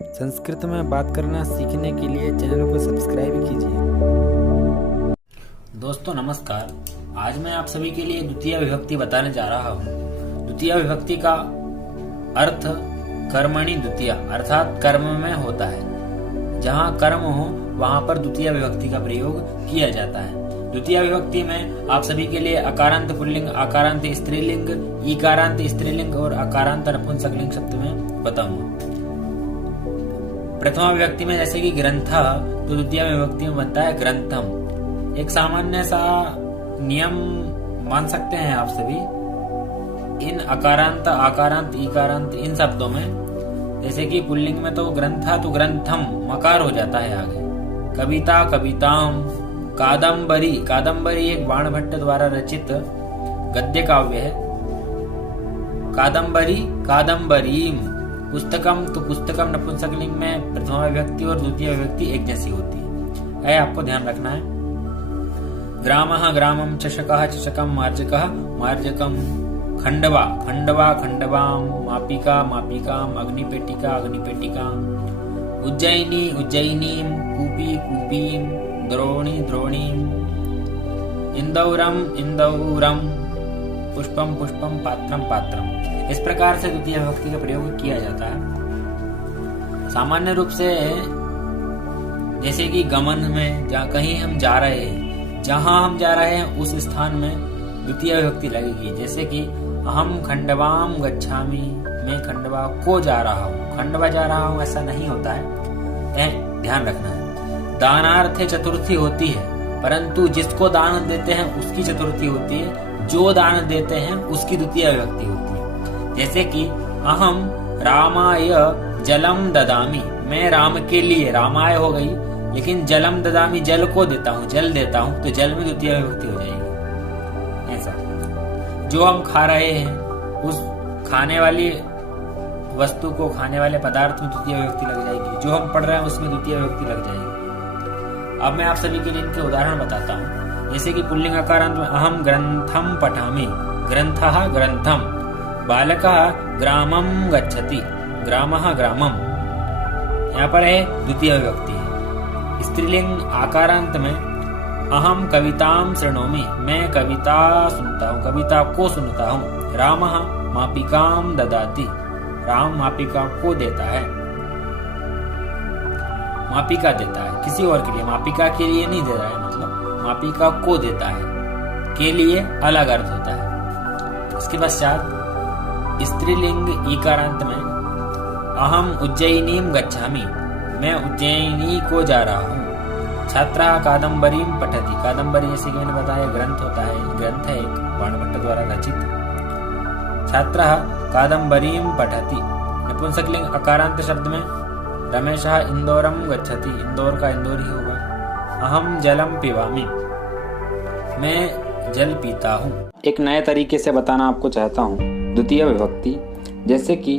संस्कृत में बात करना सीखने के लिए चैनल को सब्सक्राइब कीजिए। दोस्तों नमस्कार। आज मैं आप सभी के लिए द्वितीय विभक्ति बताने जा रहा हूँ। द्वितीय विभक्ति का अर्थ कर्मणि द्वितीय अर्थात कर्म में होता है। जहाँ कर्म हो वहाँ पर द्वितीय विभक्ति का प्रयोग किया जाता है। द्वितीय विभक्ति में आप सभी के लिए अकारांत पुल्लिंग, अकारांत स्त्रीलिंग, ईकारांत स्त्रीलिंग और अकारांत नपुंसकलिंग शब्द में बताऊंगा। प्रथमा विभक्ति में जैसे कि ग्रंथ, तो द्वितीय विभक्ति में बनता है ग्रंथम। एक सामान्य सा नियम मान सकते हैं आप सभी इन अकारांत, आकारांत, ईकारांत इन शब्दों में। जैसे कि पुल्लिंग में तो ग्रंथा तो ग्रंथम मकार हो जाता है आगे। कविता कविताम, कादम्बरी, कादम्बरी एक बाणभट्ट द्वारा रचित गद्य काव्य है। कादम्बरी कादम्बरीम। पुस्तकम तो पुस्तकम नपुंसकलिंग में प्रथमा विभक्ति और द्वितीय विभक्ति एक जैसी होती है, आपको ध्यान रखना है। ग्रामः ग्रामं, चषकः चषकं, मार्जकः मार्जकम, खंडवा खंडवा खंडवाम, मापिका मापिकाम, अग्निपेटिका अग्निपेटिकाम, उज्जयिनी उज्जयिनीम, कूपी कूपीम, द्रोणी द्रोणीम, इंदौरम इंदौरम, पुष्पम पुष्पम, पात्रम पात्रम। इस प्रकार से द्वितीय विभक्ति का प्रयोग किया जाता है। सामान्य रूप से जैसे कि गमन में कहीं हम जा रहे हैं, जहां हम जा रहे हैं उस स्थान में द्वितीय विभक्ति लगेगी। जैसे कि अहम खंडवाम गच्छामि, मैं खंडवा को जा रहा हूँ, खंडवा जा रहा हूँ ऐसा नहीं होता है, ध्यान रखना है। दानार्थे चतुर्थी होती है, परंतु जिसको दान देते हैं उसकी चतुर्थी होती है, जो दान देते हैं उसकी द्वितीय विभक्ति होती है। जैसे कि अहम रामाय जलम ददामी, मैं राम के लिए, रामाय हो गई, लेकिन जलम ददामी जल को देता हूँ, जल देता हूँ, तो जल में द्वितीय विभक्ति हो जाएगी। ऐसा जो हम खा रहे हैं उस खाने वाली वस्तु को, खाने वाले पदार्थ में द्वितीय विभक्ति लग जाएगी। जो हम पढ़ रहे हैं उसमें द्वितीय विभक्ति लग जाएगी। अब मैं आप सभी के लिए इनके उदाहरण बताता हूँ। जैसे कि पुल्लिंग अकारांत में अहम ग्रंथम पठामि, ग्रंथः ग्रंथम, बालकः ग्रामम गच्छति, ग्रामः ग्रामम। यहाँ पर है द्वितीय विभक्ति है। स्त्रीलिंग आकारांत में अहम कविताम शृणोमि, मैं कविता सुनता हूँ, कविता को सुनता हूँ। रामः मापिकाम ददाति, राम मापिका को देता है, मापिका देता है किसी और के लिए, मापिका के लिए नहीं दे रहा है, मतलब मापिका को देता है के लिए अलग अर्थ होता है। इसके पश्चात स्त्रीलिंग ईकारांत में अहम उज्जयिनीम गच्छामि, मैं उज्जयिनी को जा रहा हूँ। छात्रः कादम्बरीम पठति, कादम्बरी जैसे कि मैंने बताया ग्रंथ होता है, ग्रंथ है एक बाणभट्ट द्वारा रचित। छात्रः कादम्बरीम पठति। नपुंसकलिंग अकारांत शब्द में रमेशः इंदौरम गच्छति, इंदौर का इंदौर ही होगा। अहम जलम पिबामि, मैं जल पीता हूँ। एक नए तरीके से बताना आपको चाहता हूँ द्वितीय विभक्ति। जैसे कि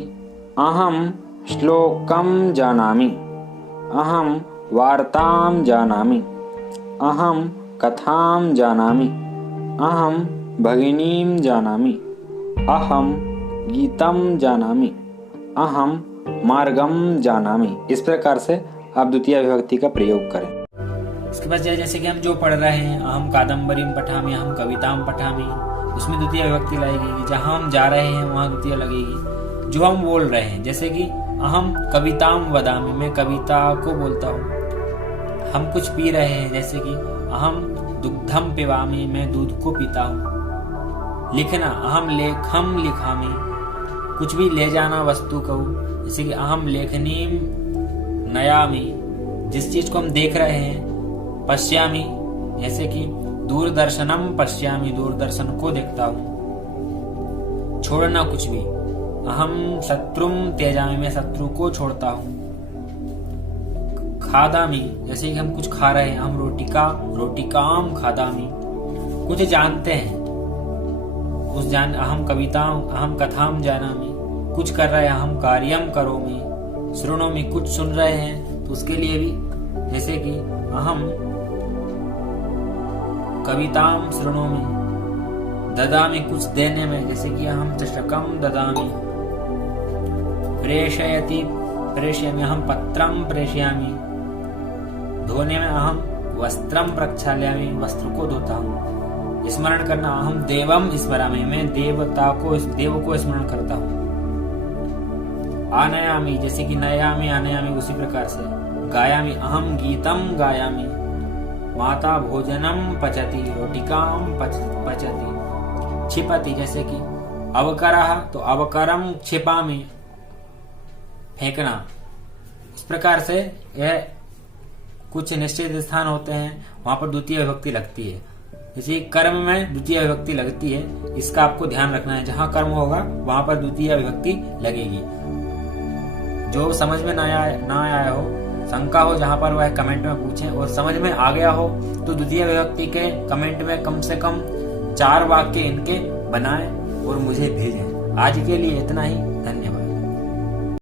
अहम श्लोकम जानामि, अहम वार्ताम जानामि, अहम कथाम जानामि, अहम भगिनीम जानामि, अहम गीतम जानामि, अहम मार्गम जानामि। इस प्रकार से आप द्वितीय विभक्ति का प्रयोग करें। इसके बाद जैसे कि हम जो पढ़ रहे हैं, अहम कादम्बरीम पठामि, अहम कविताम पठामि, उसमें द्वितीय विभक्ति लगेगी। जहां हम जा रहे हैं वहां द्वितीय लगेगी। जो हम बोल रहे हैं, जैसे कि अहम कविताम वदामि, मैं कविता को बोलता हूँ। हम कुछ पी रहे हैं, जैसे कि अहम दुग्धम पिबामि, मैं दूध को पीता हूँ। लिखना अहम लेखम लिखामि, कुछ भी ले जाना वस्तु को, जैसे कि अहम लेखनीम नयामि, जिस चीज को हम देख रहे हैं। पश्यामि जैसे कि दूरदर्शनम पश्यामि, दूरदर्शन को देखता हूँ। छोड़ना कुछ भी, अहम शत्रुम त्यजामि, मैं शत्रु को छोड़ता हूँ। खादामि जैसे कि हम कुछ खा रहे हैं, हम रोटिकाम खादामि, कुछ जानते हैं उस अहम कविताम अहम कथाम जानामि, कुछ कर रहे हैं, अहम कार्यम करोमि। शृणोमि कुछ सुन रहे हैं, तो उसके लिए भी जैसे कि अहम कविताम शृणोमि। ददामि कुछ देने में, जैसे कि अहम चषकम ददामि। प्रेषयति प्रेषयामि, अहम पत्रम प्रेषयामि। धोने में अहम वस्त्रम प्रक्षालयामि, वस्त्र को धोता हूँ। स्मरण करना, अहम देवम स्मरामि, मैं देव को स्मरण करता हूँ। आनयामि, जैसे कि नयामि आनयामि उसी प्रकार से। गायामि, अहम गीतम गायामि। माता भोजनम पचति, रोटिकाम पचति। क्षिपति, जैसे कि अवकरः तो अवकरम क्षिपामि, फेंकना। इस प्रकार से यह कुछ निश्चित स्थान होते हैं, वहां पर द्वितीय विभक्ति लगती है। जैसे कर्म में द्वितीय विभक्ति लगती है, इसका आपको ध्यान रखना है। जहां कर्म होगा वहां पर द्वितीय विभक्ति लगेगी। जो समझ में ना आया हो, शंका हो जहां पर वह कमेंट में पूछें, और समझ में आ गया हो तो द्वितीय विभक्ति के कमेंट में कम से कम 4 वाक्य इनके बनाएं और मुझे भेजें। आज के लिए इतना ही। धन्यवाद।